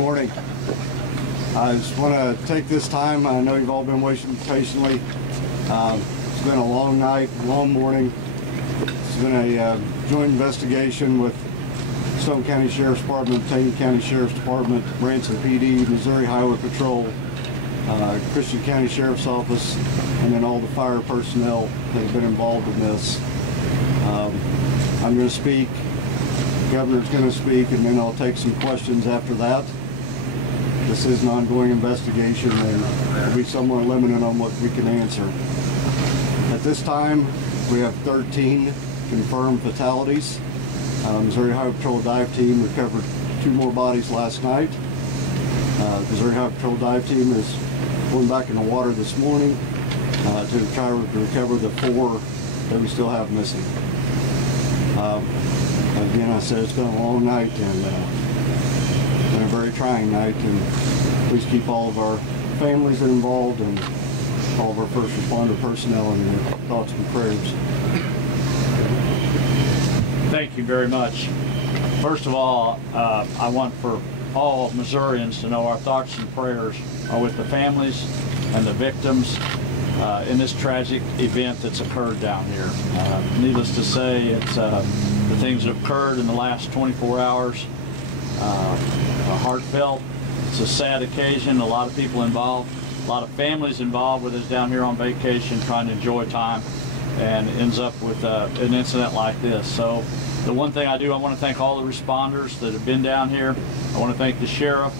morning. I just want to take this time. I know you've all been waiting patiently. It's been a long night, long morning. It's been a joint investigation with Stone County Sheriff's Department, Taney County Sheriff's Department, Branson PD, Missouri Highway Patrol, Christian County Sheriff's Office, and then all the fire personnel that have been involved in this. I'm going to speak, the Governor's going to speak, and then I'll take some questions after that. This is an ongoing investigation, and we'll be somewhat limited on what we can answer. At this time, we have 13 confirmed fatalities. Missouri Highway Patrol dive team recovered 2 more bodies last night. Missouri Highway Patrol dive team is going back in the water this morning to try to recover the 4 that we still have missing. Again, I said it's been a long night and been a very trying night, and please keep all of our families involved and all of our first responder personnel in your thoughts and prayers. Thank you very much. First of all, I want for all Missourians to know our thoughts and prayers are with the families and the victims in this tragic event that's occurred down here. Needless to say, it's the things that have occurred in the last 24 hours are heartfelt. It's a sad occasion, a lot of people involved, a lot of families involved with us down here on vacation trying to enjoy time, and ends up with an incident like this. So the one thing I do, I want to thank all the responders that have been down here. I want to thank the sheriff.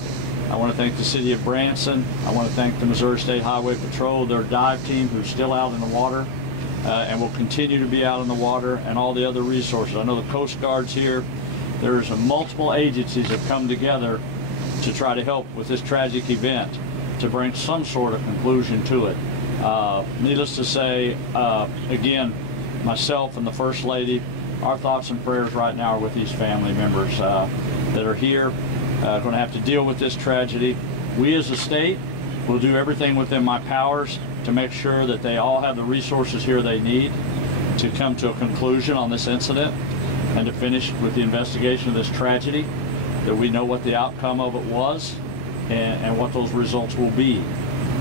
I want to thank the city of Branson. I want to thank the Missouri State Highway Patrol, their dive team who's still out in the water and will continue to be out in the water, and all the other resources. I know the Coast Guard's here. There's multiple agencies that have come together to try to help with this tragic event, to bring some sort of conclusion to it. Needless to say, again, myself and the First Lady, our thoughts and prayers right now are with these family members that are here, going to have to deal with this tragedy. We as a state will do everything within my powers to make sure that they all have the resources here they need to come to a conclusion on this incident and to finish with the investigation of this tragedy, that we know what the outcome of it was and what those results will be.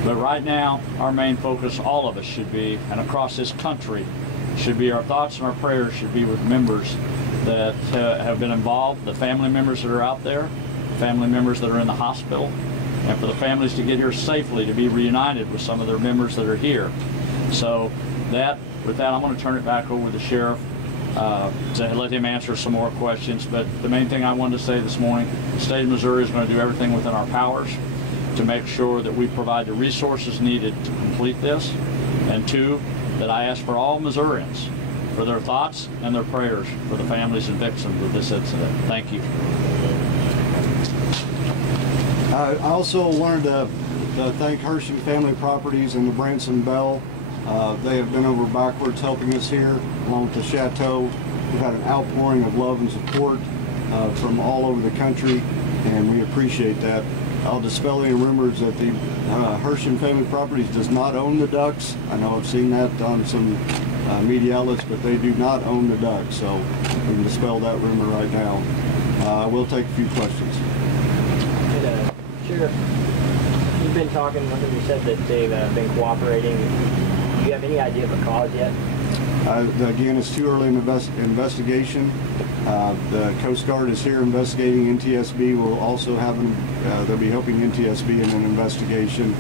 But right now, our main focus, all of us should be, and across this country, should be our thoughts and our prayers should be with members that have been involved, the family members that are out there, family members that are in the hospital, and for the families to get here safely, to be reunited with some of their members that are here. So with that, I'm going to turn it back over to the sheriff to let him answer some more questions. But the main thing I wanted to say this morning, the state of Missouri is going to do everything within our powers to make sure that we provide the resources needed to complete this, and 2, that I ask for all Missourians for their thoughts and their prayers for the families and victims of this incident. Thank you. I also wanted to thank Hershey Family Properties and the Branson Bell. They have been over backwards helping us here, along with the Chateau. We've had an outpouring of love and support from all over the country, and we appreciate that. I'll dispel any rumors that the Hershey Family Properties does not own the ducks. I know I've seen that on some media outlets, but they do not own the ducks, so we can dispel that rumor right now. I will take a few questions. Sheriff, you've been talking, I think you said that they've been cooperating. Do you have any idea of the cause yet? Again, it's too early in the investigation. The Coast Guard is here investigating. NTSB will also have them, they'll be helping NTSB in an investigation.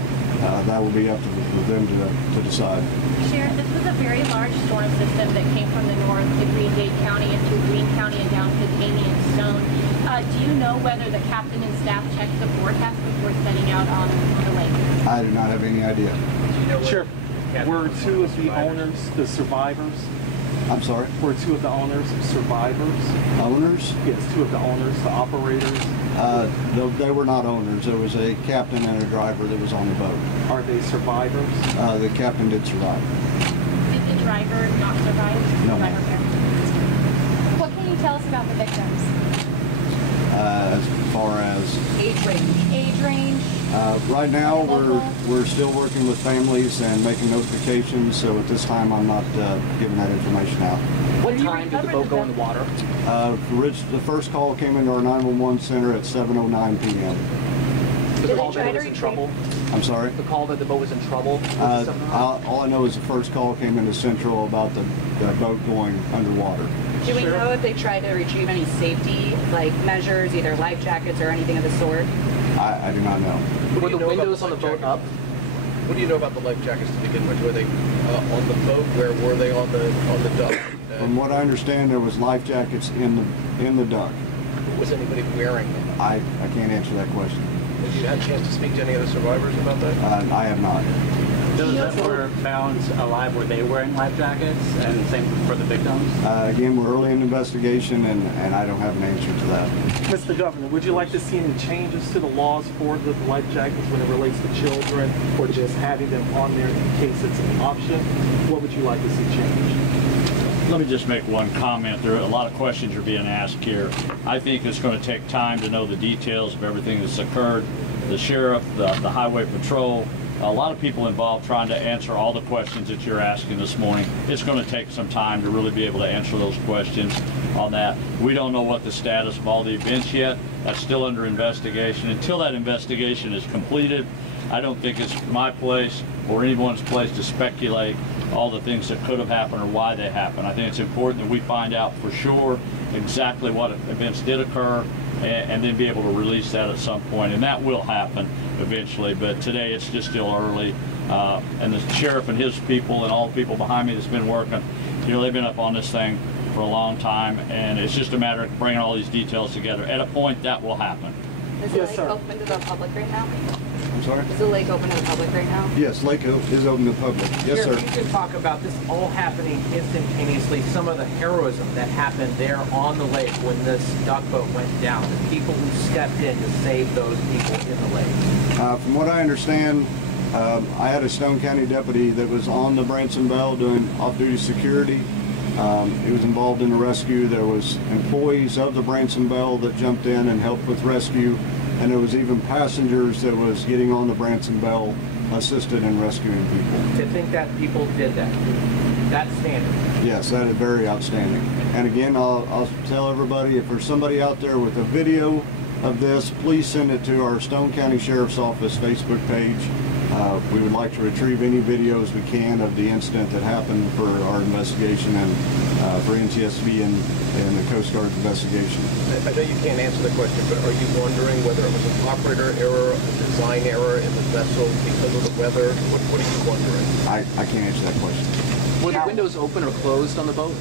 That will be up to them to decide. Sheriff, this was a very large storm system that came from the north to Green-Dade County and through Greene County and down to Taney and Stone. Do you know whether the captain and staff checked the forecast before setting out on the lake? I do not have any idea. Sheriff, were 2 of the owners the survivors? I'm sorry? Were 2 of the owners survivors? Owners? Yes, 2 of the owners, the operators. They were not owners. There was a captain and a driver that was on the boat. Are they survivors? The captain did survive. Did the driver not survive? No. What can you tell us about the victims? As far as age range. Age range. Right now, we're still working with families and making notifications. So at this time, I'm not giving that information out. What time did the boat go in the water? The first call came into our 911 center at 7:09 p.m. The call that it was in trouble? I'm sorry? The call that the boat was in trouble? Was it something else? All I know is the first call came into Central about the boat going underwater. Do we know if they tried to retrieve any safety like measures, either life jackets or anything of the sort? I do not know. Were the windows on the boat up? What do you know about the life jackets to begin with? Were they on the boat? Where were they on the dock? From what I understand, there was life jackets in the dock. Was anybody wearing them? I can't answer that question. Have you had a chance to speak to any of the survivors about that? I have not. Those that were found alive, were they wearing life jackets? And same for the victims? Again, we're early in the investigation, and I don't have an answer to that. Mr. Governor, would you like to see any changes to the laws for the life jackets when it relates to children, or just having them on there in case it's an option? What would you like to see changed? Let me just make one comment. There are a lot of questions are being asked here. I think it's going to take time to know the details of everything that's occurred. The sheriff, the highway patrol, a lot of people involved trying to answer all the questions that you're asking this morning. It's going to take some time to really be able to answer those questions on that. We don't know what the status of all the events yet. That's still under investigation. Until that investigation is completed, I don't think it's my place or anyone's place to speculate all the things that could have happened or why they happened. I think it's important that we find out for sure exactly what events did occur and then be able to release that at some point, and that will happen eventually, but today it's just still early. And the sheriff and his people and all the people behind me that's been working, you know, they've been up on this thing for a long time, and it's just a matter of bringing all these details together. At a point, that will happen. Is the lake open to the public right now? I'm sorry? Is the lake open to the public right now? Yes, Lake is open to the public. Yes, sir. If you can talk about this all happening instantaneously, some of the heroism that happened there on the lake when this duck boat went down, the people who stepped in to save those people in the lake. From what I understand, I had a Stone County deputy that was on the Branson Bell doing off-duty security. He was involved in the rescue. There was employees of the Branson Bell that jumped in and helped with rescue, and there was even passengers that was getting on the Branson Bell assisted in rescuing people. To think that people did that, that's standard. Yes, that is very outstanding. And again, I'll tell everybody, if there's somebody out there with a video of this, please send it to our Stone County Sheriff's Office Facebook page. We would like to retrieve any videos we can of the incident that happened for our investigation and for NTSB and the Coast Guard's investigation. I know you can't answer the question, but are you wondering whether it was an operator error, a design error in the vessel because of the weather? What are you wondering? I can't answer that question. Were the windows open or closed on the boat?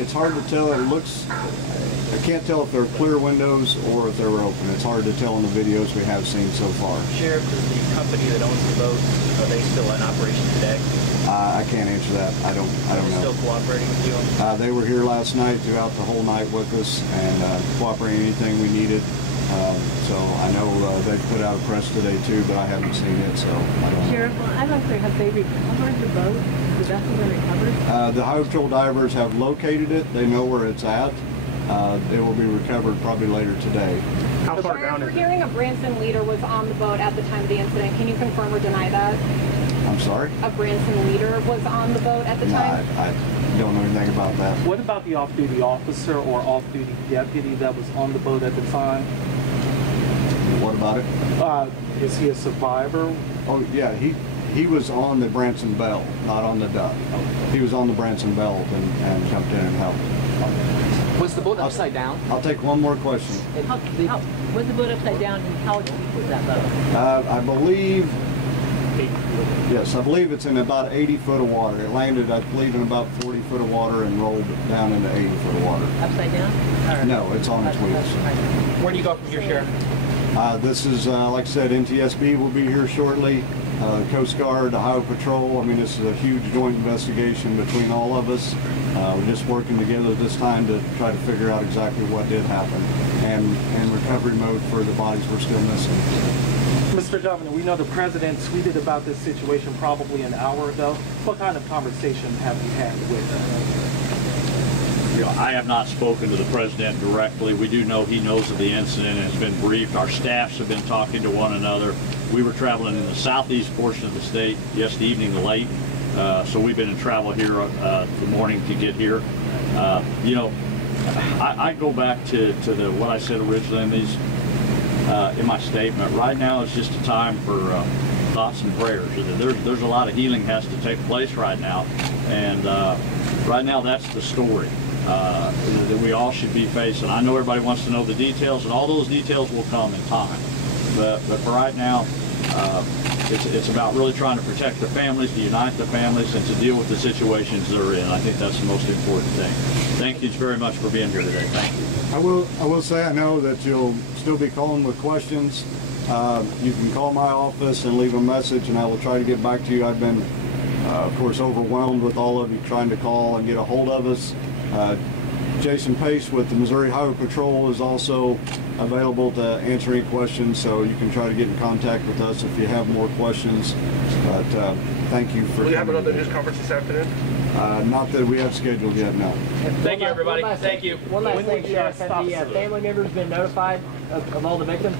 It's hard to tell. It looks, I can't tell if they're clear windows or if they were open. It's hard to tell in the videos we have seen so far. Sheriff, is the company that owns the boat, are they still in operation today? I can't answer that. I don't know. Still cooperating with you? They were here last night, throughout the whole night with us, and cooperating anything we needed. So I know they put out a press today too, but I haven't seen it, so I don't know. Sheriff, well, I'm unclear. Have they recovered the boat? The vessel been recovered? The Highway Patrol divers have located it. They know where it's at. It will be recovered probably later today. How far Sheriff, down we're is it? hearing a Branson leader was on the boat at the time of the incident. Can you confirm or deny that? I'm sorry? A Branson leader was on the boat at the No, time? I don't know anything about that. What about the off-duty officer or off-duty deputy that was on the boat at the time? What about it? Is he a survivor? Oh, yeah, he was on the Branson Bell, not on the dock. He was on the Branson Bell and jumped in and helped. Was the boat upside down? I'll take one more question. Was the boat upside down and how deep was that boat? I believe, yes, I believe it's in about 80 foot of water. It landed, I believe, in about 40 foot of water and rolled down into 80 foot of water. Upside down? Or- No, it's on its wheels. Where do you go from here, Sheriff? This is, like I said, NTSB will be here shortly. Coast Guard, the Highway Patrol. I mean, this is a huge joint investigation between all of us. We're just working together this time to try to figure out exactly what did happen and in recovery mode for the bodies we're still missing. Mr. Governor, we know the president tweeted about this situation probably an hour ago. What kind of conversation have you had with him? You know, I have not spoken to the president directly. We do know he knows of the incident and has been briefed. Our staffs have been talking to one another. We were traveling in the southeast portion of the state yesterday evening late, so we've been in travel here the morning to get here. You know, I go back to what I said originally, and these in my statement. Right now is just a time for thoughts and prayers. There's a lot of healing has to take place right now, and right now that's the story that we all should be facing. I know everybody wants to know the details, and all those details will come in time. But for right now, it's about really trying to protect the families, to unite the families, and to deal with the situations they're in. I think that's the most important thing. Thank you very much for being here today. Thank you. I will say I know that you'll still be calling with questions. You can call my office and leave a message, and I will try to get back to you. I've been, of course, overwhelmed with all of you trying to call and get a hold of us. Jason Pace with the Missouri Highway Patrol is also available to answer any questions, so you can try to get in contact with us if you have more questions. But thank you for. Will you have another news conference this afternoon? Not that we have scheduled yet, no. Thank you, everybody. Thank you. One last thing, Sheriff. Have the family members been notified of all the victims?